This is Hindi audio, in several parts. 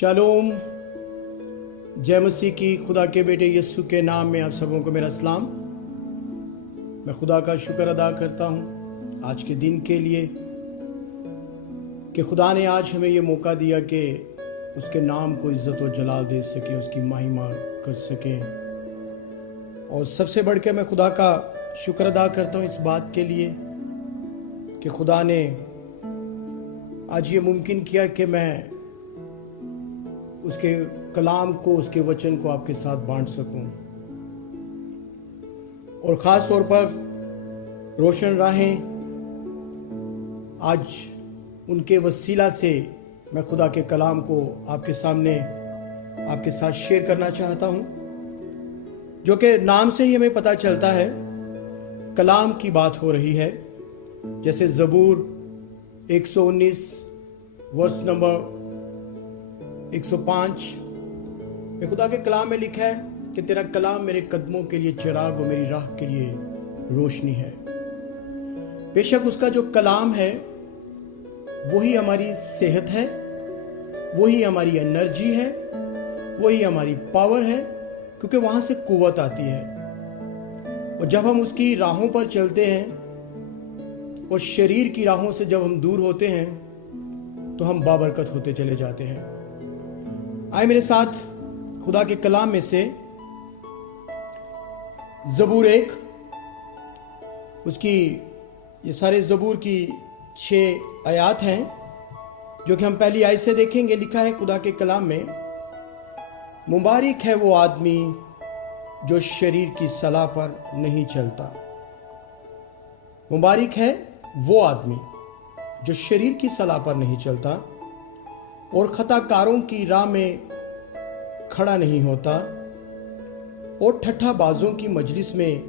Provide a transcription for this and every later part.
शालोम। जय मसीह की। खुदा के बेटे यीशु के नाम में आप सबों को मेरा सलाम। मैं खुदा का शुक्र अदा करता हूँ आज के दिन के लिए कि खुदा ने आज हमें ये मौका दिया कि उसके नाम को इज्जत और जलाल दे सके, उसकी महिमा कर सकें। और सबसे बढ़ के मैं खुदा का शुक्र अदा करता हूँ इस बात के लिए कि खुदा ने आज ये मुमकिन किया कि मैं उसके कलाम को, उसके वचन को आपके साथ बांट सकूं। और ख़ास तौर पर रोशन राहें, आज उनके वसीला से मैं खुदा के कलाम को आपके सामने, आपके साथ शेयर करना चाहता हूं, जो कि नाम से ही हमें पता चलता है कलाम की बात हो रही है। जैसे ज़बूर 119 वर्स नंबर 105 में खुदा के कलाम में लिखा है कि तेरा कलाम मेरे कदमों के लिए चिराग और मेरी राह के लिए रोशनी है। बेशक उसका जो कलाम है वही हमारी सेहत है, वही हमारी एनर्जी है, वही हमारी पावर है, क्योंकि वहां से कुव्वत आती है। और जब हम उसकी राहों पर चलते हैं और शरीर की राहों से जब हम दूर होते हैं तो हम बाबरकत होते चले जाते हैं। आए मेरे साथ खुदा के कलाम में से ज़बूर 1, उसकी ये सारे ज़बूर की 6 आयात हैं जो कि हम पहली आयत से देखेंगे। लिखा है खुदा के कलाम में, मुबारक है वो आदमी जो शरीर की सलाह पर नहीं चलता। मुबारक है वो आदमी जो शरीर की सलाह पर नहीं चलता और खताकारों की राह में खड़ा नहीं होता और ठट्ठाबाजों की मजलिस में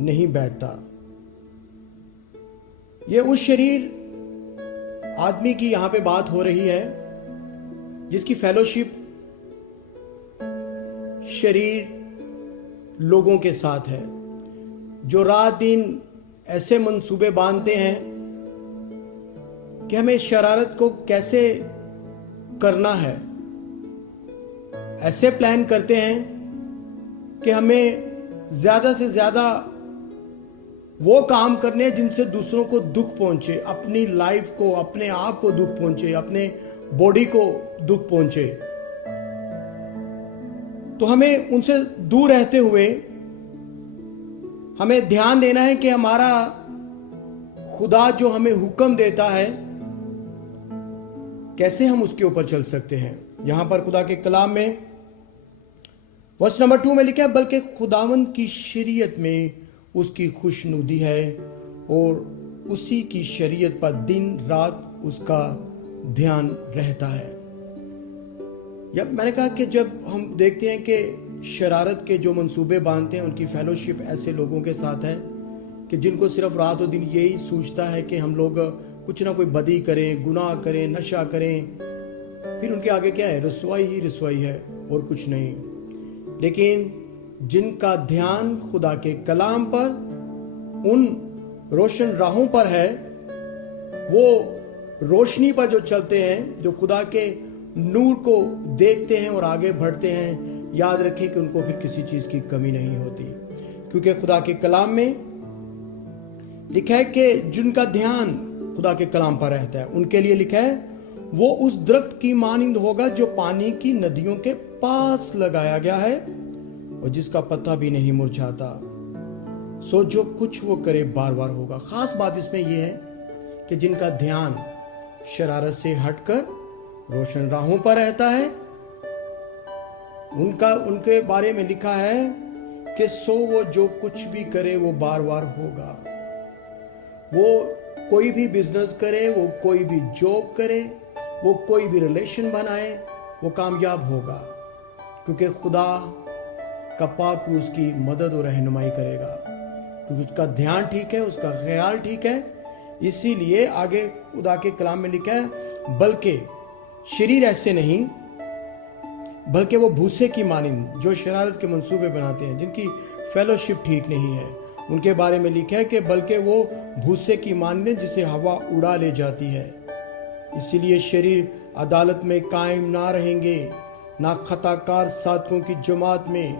नहीं बैठता। यह उस शरीर आदमी की यहां पे बात हो रही है जिसकी फेलोशिप शरीर लोगों के साथ है, जो रात दिन ऐसे मंसूबे बांधते हैं कि हमें शरारत को कैसे करना है। ऐसे प्लान करते हैं कि हमें ज्यादा से ज्यादा वो काम करने हैं जिनसे दूसरों को दुख पहुंचे, अपनी लाइफ को, अपने आप को दुख पहुंचे, अपने बॉडी को दुख पहुंचे। तो हमें उनसे दूर रहते हुए हमें ध्यान देना है कि हमारा खुदा जो हमें हुक्म देता है कैसे हम उसके ऊपर चल सकते हैं। यहां पर खुदा के कलाम में वर्स नंबर 2 में लिखा है, बल्कि खुदावंद की शरीयत में उसकी खुशनुदी है और उसी की शरीयत पर दिन रात उसका ध्यान रहता है। या मैंने कहा कि जब हम देखते हैं कि शरारत के जो मंसूबे बांधते हैं उनकी फेलोशिप ऐसे लोगों के साथ है कि जिनको सिर्फ रात और दिन यही सूझता है कि हम लोग कुछ ना कोई बदी करें, गुनाह करें, नशा करें, फिर उनके आगे क्या है, रसवाई ही रसवाई है और कुछ नहीं। लेकिन जिनका ध्यान खुदा के कलाम पर, उन रोशन राहों पर है, वो रोशनी पर जो चलते हैं, जो खुदा के नूर को देखते हैं और आगे बढ़ते हैं, याद रखें कि उनको फिर किसी चीज की कमी नहीं होती, क्योंकि खुदा के कलाम में लिखा है कि जिनका ध्यान खुदा के कलाम पर रहता है उनके लिए लिखा है, वो उस दरख्त की मानिंद होगा जो पानी की नदियों के पास लगाया गया है और जिसका पत्ता भी नहीं मुरझाता। सो जो कुछ वो करे बार बार होगा। खास बात इसमें यह है कि जिनका ध्यान शरारत से हटकर रोशन राहों पर रहता है, उनके बारे में लिखा है कि सो वो जो कुछ भी करे वो बार बार होगा। वो कोई भी बिजनेस करे, वो कोई भी जॉब करे, वो कोई भी रिलेशन बनाए, वो कामयाब होगा, क्योंकि खुदा का पाक उसकी मदद और रहनुमाई करेगा, क्योंकि उसका ध्यान ठीक है, उसका ख्याल ठीक है। इसीलिए आगे खुदा के कलाम में लिखा है, बल्कि शरीर ऐसे नहीं, बल्कि वो भूसे की मानिंद जो शरारत के मंसूबे बनाते हैं, जिनकी फेलोशिप ठीक नहीं है, उनके बारे में लिखा है कि बल्कि वो भूसे की मानिंद जिसे हवा उड़ा ले जाती है। इसीलिए शरीर अदालत में कायम ना रहेंगे, ना खताकार साधकों की जमात में,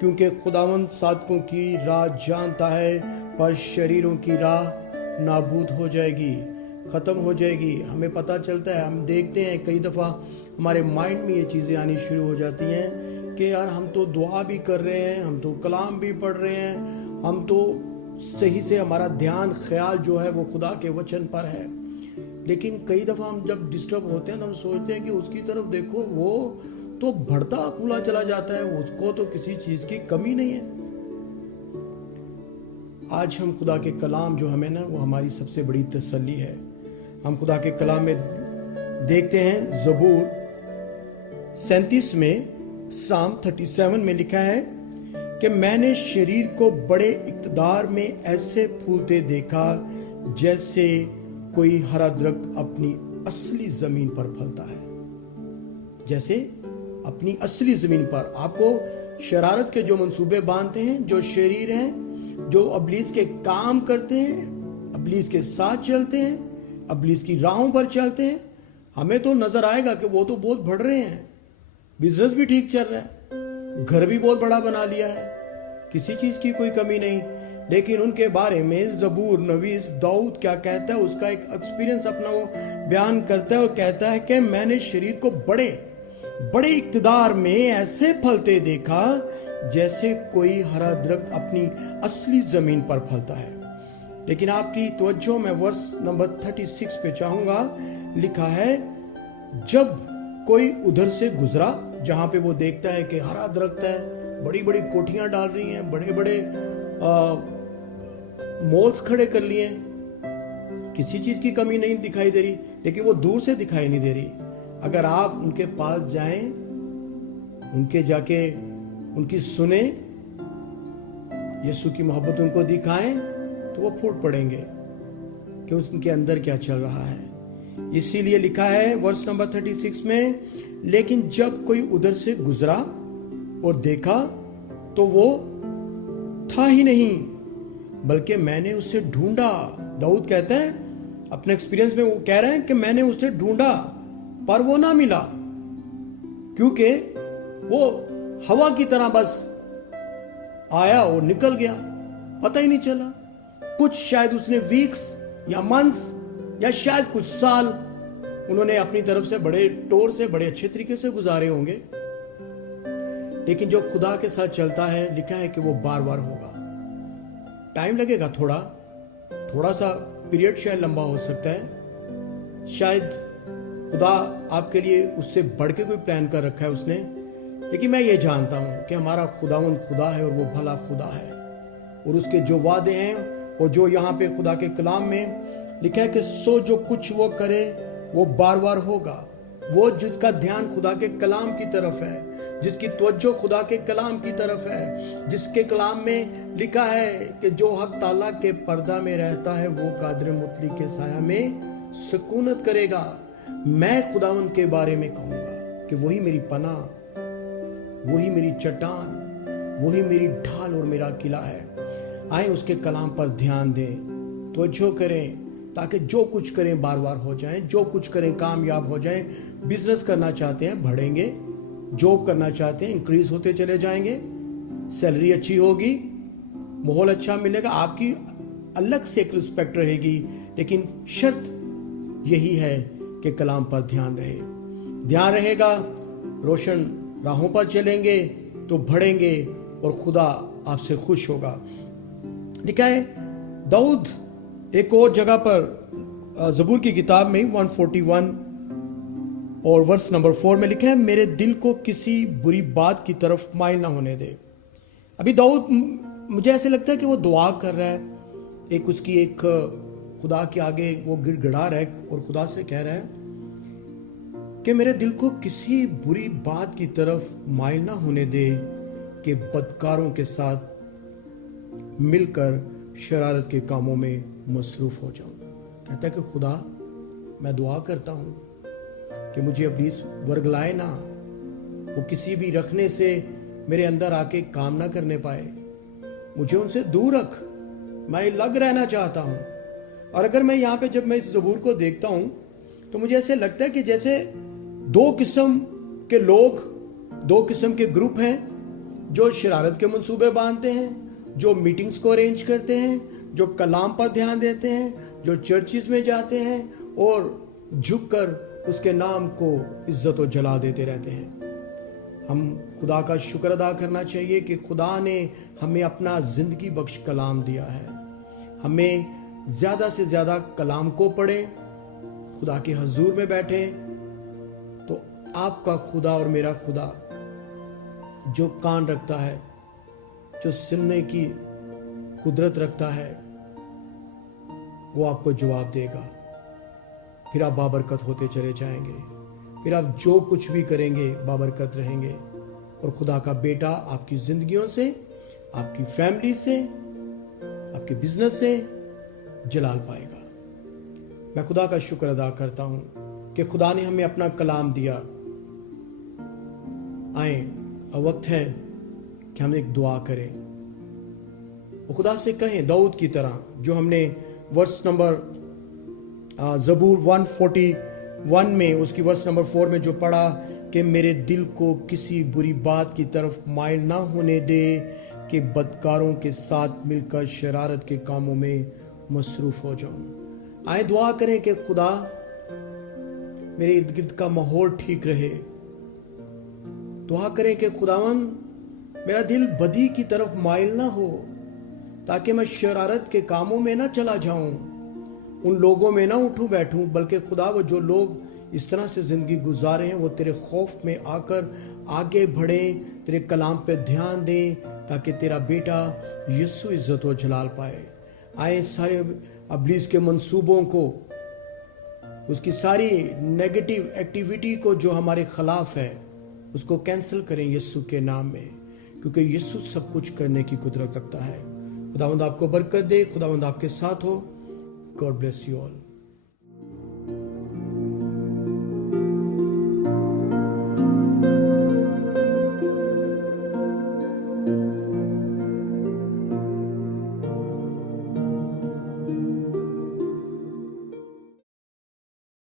क्योंकि खुदावंद साधकों की राह जानता है, पर शरीरों की राह नाबूद हो जाएगी, खत्म हो जाएगी। हमें पता चलता है, हम देखते हैं कई दफ़ा हमारे माइंड में ये चीज़ें आनी शुरू हो जाती हैं कि यार हम तो दुआ भी कर रहे हैं, हम तो कलाम भी पढ़ रहे हैं, हम तो सही से हमारा ध्यान ख्याल जो है वो खुदा के वचन पर है, लेकिन कई दफ़ा हम जब डिस्टर्ब होते हैं तो हम सोचते हैं कि उसकी तरफ देखो, वो तो बढ़ता फूला चला जाता है, उसको तो किसी चीज़ की कमी नहीं है। आज हम खुदा के कलाम जो हमें ना, वो हमारी सबसे बड़ी तसल्ली है। हम खुदा के कलाम में देखते हैं, ज़बूर 37 में, साम 37 में लिखा है कि मैंने शरीर को बड़े इक़्तिदार में ऐसे फूलते देखा जैसे कोई हरा दरख्त अपनी असली जमीन पर फलता है। जैसे अपनी असली जमीन पर। आपको शरारत के जो मंसूबे बांधते हैं, जो शरीर हैं, जो अबलीस के काम करते हैं, अबलीस के साथ चलते हैं, अबलीस की राहों पर चलते हैं, हमें तो नजर आएगा कि वो तो बहुत बढ़ रहे हैं, बिजनेस भी ठीक चल रहा है, घर भी बहुत बड़ा बना लिया है, किसी चीज की कोई कमी नहीं। लेकिन उनके बारे में ज़बूर नवीस दाऊद क्या कहता है, उसका एक एक्सपीरियंस अपना वो बयान करता है और कहता है कि मैंने शरीर को बड़े बड़े इक़्तिदार में ऐसे फलते देखा जैसे कोई हरा दरख्त अपनी असली जमीन पर फलता है। लेकिन आपकी तवज्जो मैं वर्स नंबर 36 पे चाहूंगा। लिखा है, जब कोई उधर से गुजरा, जहां पे वो देखता है कि हरा दरख्त है, बड़ी बड़ी कोठियां डाल रही हैं, बड़े बड़े मॉल्स खड़े कर लिए, किसी चीज की कमी नहीं दिखाई दे रही, लेकिन वो दूर से दिखाई नहीं दे रही। अगर आप उनके पास जाएं, उनके जाके उनकी सुने, यीशु की मोहब्बत उनको दिखाएं, तो वो फूट पड़ेंगे कि उनके अंदर क्या चल रहा है। इसीलिए लिखा है वर्स नंबर 36 में, लेकिन जब कोई उधर से गुजरा और देखा तो वो था ही नहीं, बल्कि मैंने उसे ढूंढा। दाऊद कहते हैं अपने एक्सपीरियंस में, वो कह रहे हैं कि मैंने उसे ढूंढा पर वो ना मिला, क्योंकि वो हवा की तरह बस आया और निकल गया, पता ही नहीं चला। कुछ शायद उसने वीक्स या मंथ्स या शायद कुछ साल उन्होंने अपनी तरफ से बड़े टोर से, बड़े अच्छे तरीके से गुजारे होंगे, लेकिन जो खुदा के साथ चलता है, लिखा है कि वो बार बार होगा। टाइम लगेगा, थोड़ा सा पीरियड शायद लंबा हो सकता है, शायद खुदा आपके लिए उससे बढ़ के कोई प्लान कर रखा है उसने, लेकिन मैं ये जानता हूं कि हमारा खुदावंद खुदा है और वो भला खुदा है, और उसके जो वादे हैं और जो यहाँ पे खुदा के कलाम में लिखा है कि सो जो कुछ वो करे वो बार बार होगा। वो जिसका ध्यान खुदा के कलाम की तरफ है, जिसकी तवज्जो खुदा के कलाम की तरफ है, जिसके कलाम में लिखा है कि जो हक ताला के पर्दा में रहता है वो कादर मुतली के साया में सुकूनत करेगा। मैं खुदावंद के बारे में कहूंगा कि वही मेरी पनाह, वही मेरी चट्टान, वही मेरी ढाल और मेरा किला है। आए उसके कलाम पर ध्यान दें, तवज्जो करें, ताकि जो कुछ करें बार बार हो जाएं, जो कुछ करें कामयाब हो जाएं। बिजनेस करना चाहते हैं, बढ़ेंगे, जॉब करना चाहते हैं, इंक्रीज होते चले जाएंगे, सैलरी अच्छी होगी, माहौल अच्छा मिलेगा, आपकी अलग से एक रिस्पेक्ट रहेगी। लेकिन शर्त यही है कि कलाम पर ध्यान रहे। ध्यान रहेगा, रोशन राहों पर चलेंगे तो बढ़ेंगे और खुदा आपसे खुश होगा। लिखा है दाऊद एक और जगह पर ज़बूर की किताब में 141 और वर्स नंबर 4 में लिखा है, मेरे दिल को किसी बुरी बात की तरफ माइल ना होने दे। अभी दाऊद, मुझे ऐसे लगता है कि वो दुआ कर रहा है, एक उसकी एक खुदा के आगे वो गिड़गिड़ा रहा है और खुदा से कह रहा है कि मेरे दिल को किसी बुरी बात की तरफ माइल ना होने दे कि बदकारों के साथ मिलकर शरारत के कामों में मसरूफ हो जाऊं। कहता है कि खुदा, मैं दुआ करता हूं कि मुझे इब्लीस वर्गलाए ना, वो किसी भी रखने से मेरे अंदर आके काम ना करने पाए, मुझे उनसे दूर रख, मैं लग रहना चाहता हूं। और अगर मैं यहाँ पे जब मैं इस ज़बूर को देखता हूं तो मुझे ऐसे लगता है कि जैसे दो किस्म के लोग, दो किस्म के ग्रुप हैं जो शरारत के मंसूबे बांधते हैं, जो मीटिंग्स को अरेंज करते हैं, जो कलाम पर ध्यान देते हैं, जो चर्चिस में जाते हैं और झुककर उसके नाम को इज्जत और जला देते रहते हैं। हम खुदा का शुक्र अदा करना चाहिए कि खुदा ने हमें अपना जिंदगी बख्श कलाम दिया है। हमें ज्यादा से ज्यादा कलाम को पढ़े, खुदा के हजूर में बैठे, तो आपका खुदा और मेरा खुदा जो कान रखता है, जो सुनने की कुदरत रखता है, वो आपको जवाब देगा। फिर आप बाबरकत होते चले जाएंगे, फिर आप जो कुछ भी करेंगे बाबरकत रहेंगे, और खुदा का बेटा आपकी जिंदगियों से, आपकी फैमिली से, आपके बिजनेस से जलाल पाएगा। मैं खुदा का शुक्र अदा करता हूं कि खुदा ने हमें अपना कलाम दिया। आए, अब वक्त है कि हम एक दुआ करें, वो खुदा से कहें दाऊद की तरह, जो हमने वर्स नंबर ज़बूर 141 में उसकी वर्स नंबर 4 में जो पढ़ा कि मेरे दिल को किसी बुरी बात की तरफ माइल ना होने दे कि बदकारों के साथ मिलकर शरारत के कामों में मसरूफ हो जाऊं। आए दुआ करें कि खुदा मेरे इर्द गिर्द का माहौल ठीक रहे। दुआ करें कि खुदावन मेरा दिल बदी की तरफ माइल ना हो, ताकि मैं शरारत के कामों में ना चला जाऊं, उन लोगों में ना उठूं बैठूं, बल्कि खुदा वो जो लोग इस तरह से जिंदगी गुजारे हैं वो तेरे खौफ में आकर आगे बढ़े, तेरे कलाम पे ध्यान दें, ताकि तेरा बेटा यीशु इज्जत और जलाल पाए। आए सारे अब्लीस के मंसूबों को, उसकी सारी नेगेटिव एक्टिविटी को जो हमारे खिलाफ है, उसको कैंसिल करें यीशु के नाम में, क्योंकि यीशु सब कुछ करने की कुदरत रखता है। खुदावंद आपको बरकत दे, खुदावंद आपके साथ हो। God bless you all.